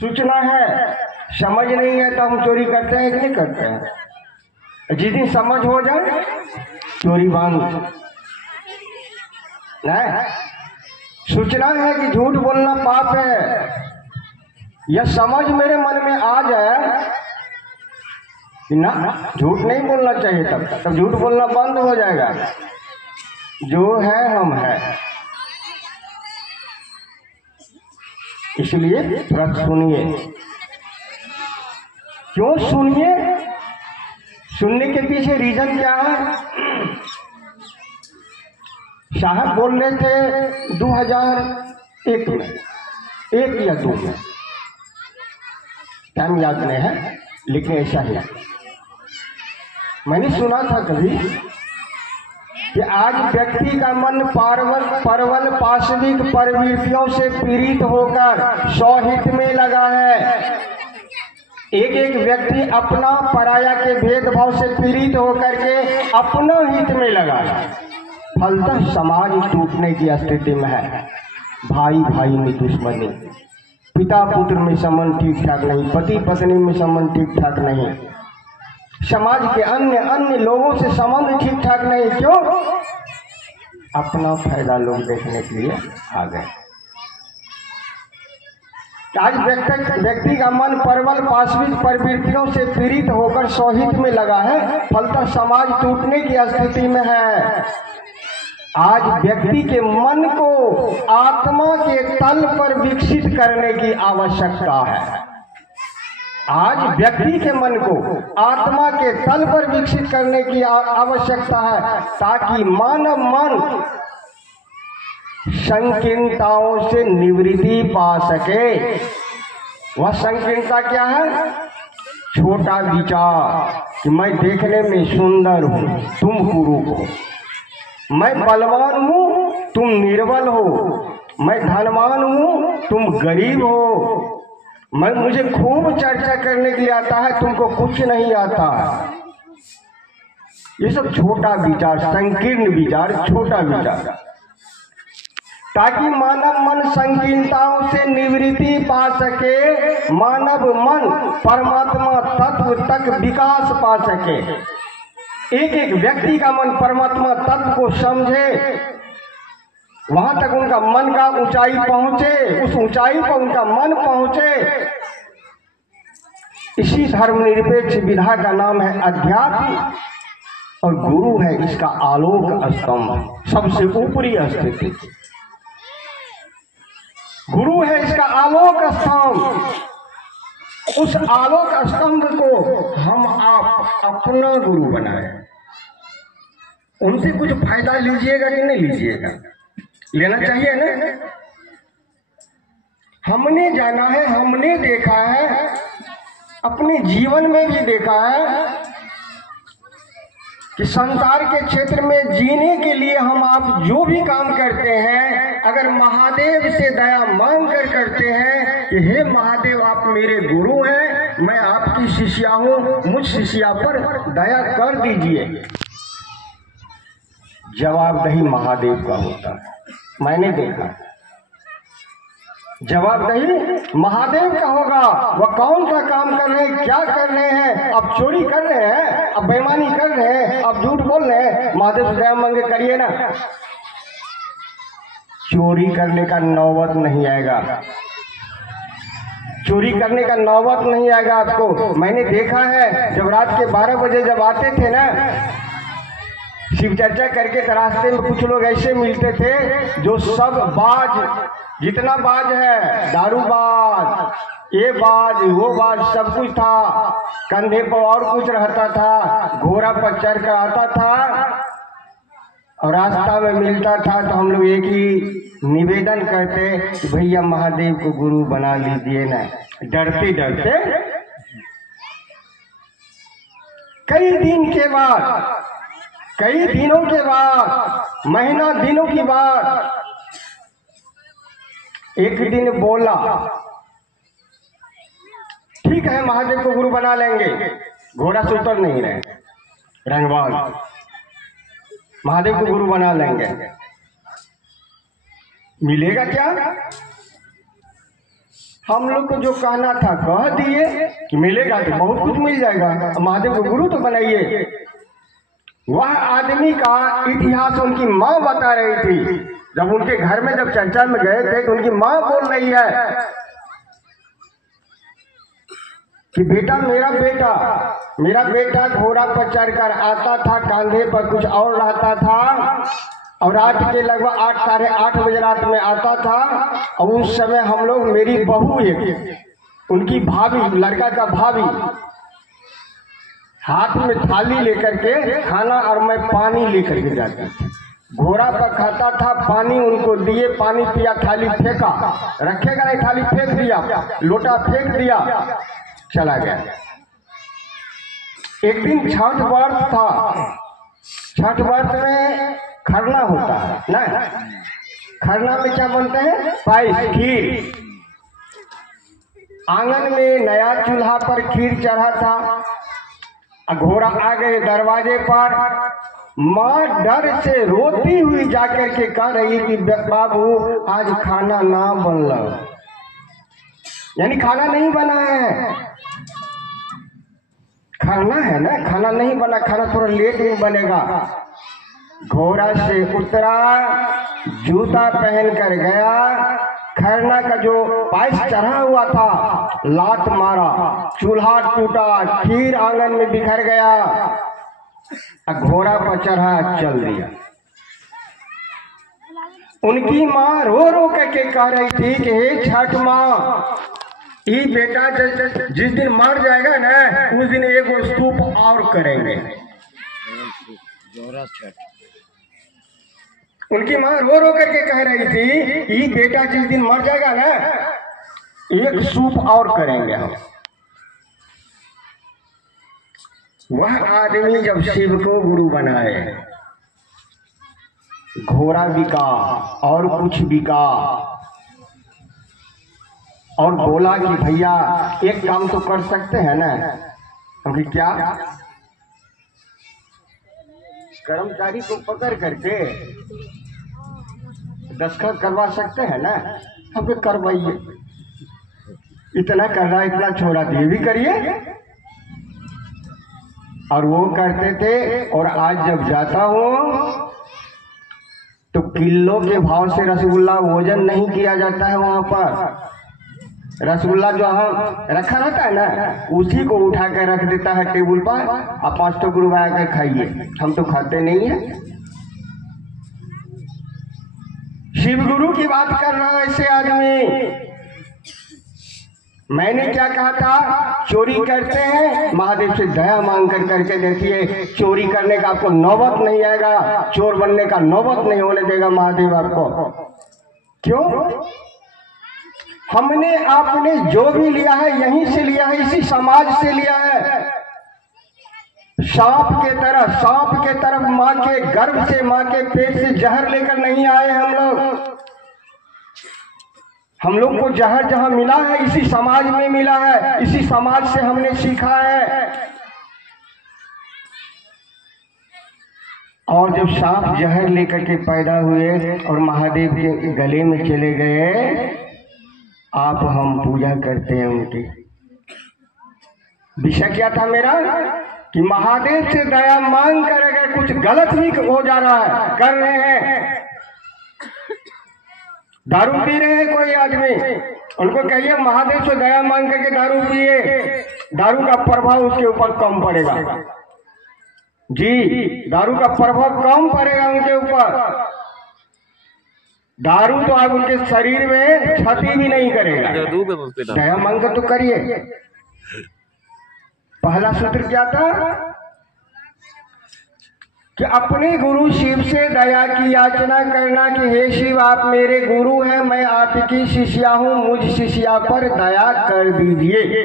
सूचना है, समझ नहीं है तो हम चोरी करते हैं कि नहीं करते हैं? जिस दिन समझ हो जाए चोरी बंद। नहीं, सूचना है कि झूठ बोलना पाप है, यह समझ मेरे मन में आ जाए कि ना झूठ नहीं बोलना चाहिए, तब झूठ बोलना बंद हो जाएगा। जो है हम है। इसलिए थोड़ा सुनिए। क्यों सुनिए? सुनने के पीछे रीजन क्या है? साहब बोल रहे थे 2001 में, 1 या 2 में, टाइम याद नहीं है, लेकिन ऐसा ही मैंने सुना था कभी कि आज व्यक्ति का मन परवल पाशविक प्रवृत्तियों से पीड़ित होकर स्वहित में लगा है। एक एक व्यक्ति अपना पराया के भेदभाव से पीड़ित होकर के अपना हित में लगा है। फलतः समाज टूटने की स्थिति में है। भाई भाई में दुश्मनी, पिता पुत्र में संबंध ठीक ठाक नहीं, पति पत्नी में संबंध ठीक ठाक नहीं, समाज के अन्य लोगों से संबंध ठीक ठाक नहीं। क्यों? अपना फायदा लोग देखने के लिए आ गए। आज व्यक्ति का मन परवल पाशविक प्रवृत्तियों से पीड़ित होकर स्वहित में लगा है। फलतः समाज टूटने की स्थिति में है। आज व्यक्ति के मन को आत्मा के तल पर विकसित करने की आवश्यकता है। आज व्यक्ति के मन को आत्मा के तल पर विकसित करने की आवश्यकता है, ताकि मानव मन संकीर्णताओं से निवृत्ति पा सके। वह संकीर्णता क्या है? छोटा विचार कि मैं देखने में सुंदर हूँ, तुम कुरूप हो, मैं बलवान हूँ, तुम निर्बल हो, मैं धनवान हूँ, तुम गरीब हो, मुझे खूब चर्चा करने के लिए आता है, तुमको कुछ नहीं आता। ये सब छोटा विचार, संकीर्ण विचार, छोटा विचार, ताकि मानव मन संकीर्णताओं से निवृत्ति पा सके, मानव मन परमात्मा तत्व तक विकास पा सके। एक एक व्यक्ति का मन परमात्मा तत्व को समझे, वहां तक उनका मन का ऊंचाई पहुंचे, उस ऊंचाई पर उनका मन पहुंचे। इसी धर्मनिरपेक्ष विधा का नाम है अध्यात्म, और गुरु है इसका आलोक स्तंभ, सबसे ऊपरी स्थिति। गुरु है इसका आलोक स्तंभ। उस आलोक स्तंभ को हम आप अपना गुरु बनाए। उनसे कुछ फायदा लीजिएगा कि नहीं लीजिएगा? लेना चाहिए ना। हमने जाना है, हमने देखा है, अपने जीवन में भी देखा है कि संसार के क्षेत्र में जीने के लिए हम आप जो भी काम करते हैं, अगर महादेव से दया मांग कर करते हैं कि हे महादेव आप मेरे गुरु हैं, मैं आपकी शिष्या हूं, मुझ शिष्या पर दया कर दीजिए, जवाबदेही महादेव का होता है। मैंने देखा, जवाबदेही महादेव का होगा। वह कौन सा काम कर रहे हैं, क्या कर रहे हैं? अब चोरी कर रहे हैं, अब बेईमानी कर रहे हैं, अब झूठ बोल रहे हैं, महादेव से दया मांगे करिए ना। चोरी करने का नौबत नहीं आएगा, चोरी करने का नौबत नहीं आएगा आपको। मैंने देखा है, जब रात के 12 बजे जब आते थे ना शिव चर्चा करके, तो रास्ते में कुछ लोग ऐसे मिलते थे जो सब बाज, जितना बाज है, दारूबाज, ये बाज, वो बाज, सब कुछ था। कंधे पर और कुछ रहता था, घोड़ा पर चढ़ कर आता था और रास्ता में मिलता था। तो हम लोग एक ही निवेदन करते कि भैया महादेव को गुरु बना लीजिए ना। डरते डरते कई दिन के बाद, कई दिनों के बाद, महीना दिनों के बाद एक दिन बोला, ठीक है महादेव को गुरु बना लेंगे। घोड़ा से उतर नहीं रहे, रंगवाल, महादेव को गुरु बना लेंगे। मिलेगा क्या? हम लोग को जो कहना था कह दिए कि मिलेगा तो बहुत कुछ मिल जाएगा, महादेव को गुरु तो बनाइए। वह आदमी का इतिहास उनकी माँ बता रही थी। जब उनके घर में जब चर्चा में गए थे तो उनकी माँ बोल रही है कि बेटा मेरा बेटा घोड़ा पर चढ़कर आता था, कांधे पर कुछ और रहता था, और रात के लगभग 8 साढ़े 8 बजे रात में आता था। और उस समय हम लोग, मेरी बहू एक उनकी भाभी, लड़का का भाभी, हाथ में थाली लेकर के खाना और मैं पानी लेकर के जाता था। घोड़ा पर खाता था, पानी उनको दिए, पानी पिया, थाली फेंका, रखेगा नहीं, थाली फेंक दिया, लोटा फेंक दिया, चला गया। एक दिन छठ व्रत था। छठ व्रत में खरना होता है ना। खरना में क्या बनते हैं? पायस, खीर। आंगन में नया चूल्हा पर खीर चढ़ा था। घोड़ा आ गए दरवाजे पर। माँ डर से रोती हुई जाकर के कह रही कि बाबू आज खाना ना बनला, यानी खाना नहीं बना है। खरना है ना, खाना नहीं बना, खाना थोड़ा लेट में बनेगा। घोड़ा से उतरा, जूता पहन कर गया, खरना का जो पायस चढ़ा हुआ था लात मारा, चूल्हा टूटा, खीर आंगन में बिखर गया। घोड़ा पर चढ़ा चल दिया। उनकी माँ रो रो करके कह रही थी कि हे छठ माँ, ये बेटा जिस दिन मर जाएगा ना, उस दिन एक स्तूप और करेंगे। उनकी माँ रो रो करके कह रही थी, ये बेटा जिस दिन मर जाएगा ना, एक स्तूप और करेंगे हम। वह आदमी जब शिव को गुरु बनाए, घोड़ा बिका और कुछ बिका, और बोला कि भैया एक काम तो कर सकते हैं ना। क्योंकि क्या, कर्मचारी को पकड़ करके दस्तखत करवा सकते हैं ना, हम करवाइए। इतना कर रहा है, इतना छोड़ा दिए भी करिए। और वो करते थे। और आज जब जाता हूँ तो किलो के भाव से रसगुल्ला वजन नहीं किया जाता है। वहां पर रसगुल्ला जो हम रखा रहता है ना, उसी को उठा कर रख देता है टेबल पर, आप 5 टुकड़ा रुपया कर खाइए। हम तो खाते नहीं है। शिव गुरु की बात कर रहा है ऐसे आदमी। मैंने क्या कहा था, चोरी करते हैं, महादेव से दया मांग कर करके देखिए, चोरी करने का आपको नौबत नहीं आएगा, चोर बनने का नौबत नहीं होने देगा महादेव आपको। क्यों? हमने आपने जो भी लिया है यहीं से लिया है, इसी समाज से लिया है। सांप के तरफ माँ के गर्भ से, माँ के पेट से जहर लेकर नहीं आए हम लोग को जहर जहां मिला है इसी समाज में मिला है, इसी समाज से हमने सीखा है। और जब सांप जहर लेकर के पैदा हुए और महादेव के गले में चले गए, आप हम पूजा करते हैं उनकी। विषय क्या था मेरा, कि महादेव से दया मांग कर अगर कुछ गलत भी हो जा रहा है, कर रहे हैं, दारू पी रहे हैं कोई आदमी, उनको कहिए महादेव से दया मांग करके दारू पिए, दारू का प्रभाव उसके ऊपर कम पड़ेगा। जी, दारू का प्रभाव कम पड़ेगा उनके ऊपर। दारू तो आप उनके शरीर में क्षति भी नहीं करेगा। दया मांग कर तो करिए। पहला सूत्र क्या था, कि अपने गुरु शिव से दया की याचना करना कि हे शिव, आप मेरे गुरु हैं, मैं आपकी शिष्या हूं, मुझ शिष्या पर दया कर दीजिए।